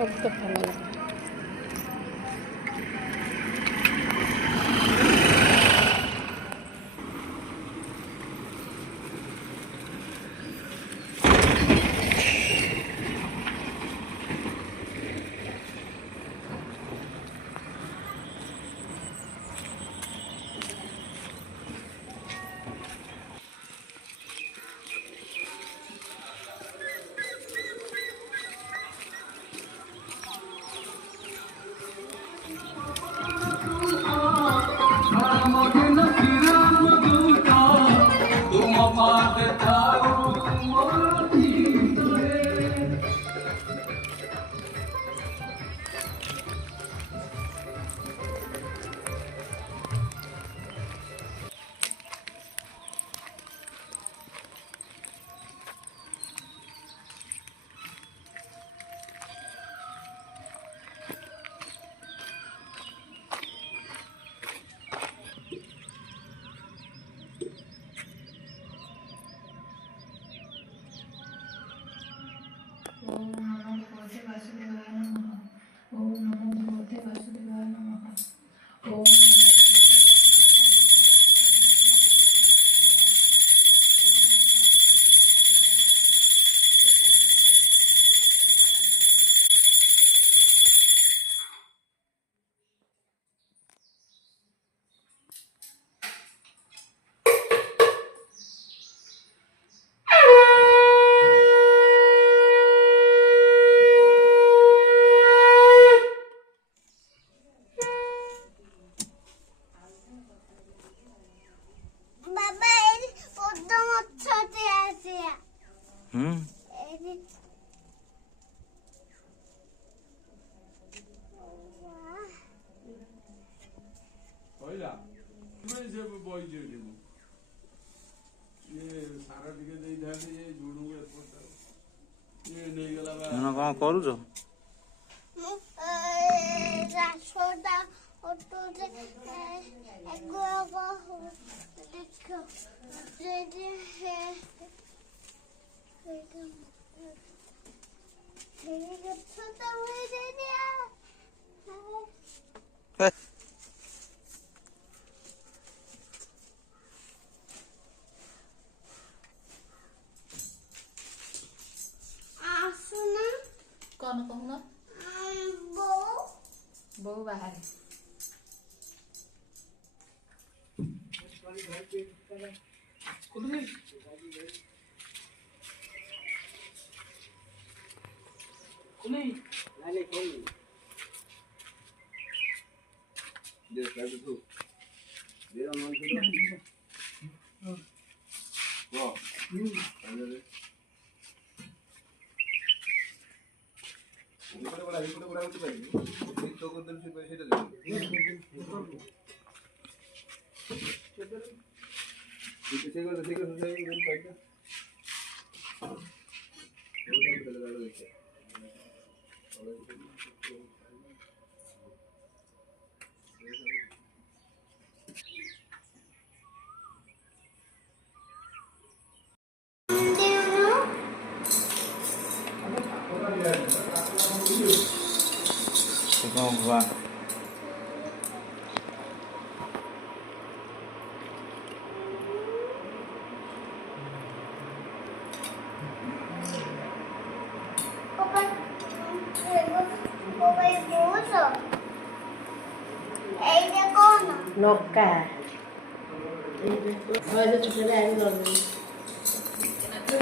করতে ভালো লাগে। ओम नमो भगवते वासुदेवाय नमः। ओम नमो भगवते वासुदेवाय नमः। ओम नमो বাবা এই পদ্ম মচ্ছতে আছে এই যে কইলা তুমি যে বই দিয়ে দেব ये सारा टिके देई धाली ये जोडू एयरपोर्ट ये नहीं गला ना कौन करू जो রাসোটা অটো যে এগুলো দেখো যে যে ছোট হয়ে যায় আসুনা कौन कहूना বউ बहु बाहर कौन हुआ বাবা বাবা এই বউছো এই দেখো না নৌকা ছোট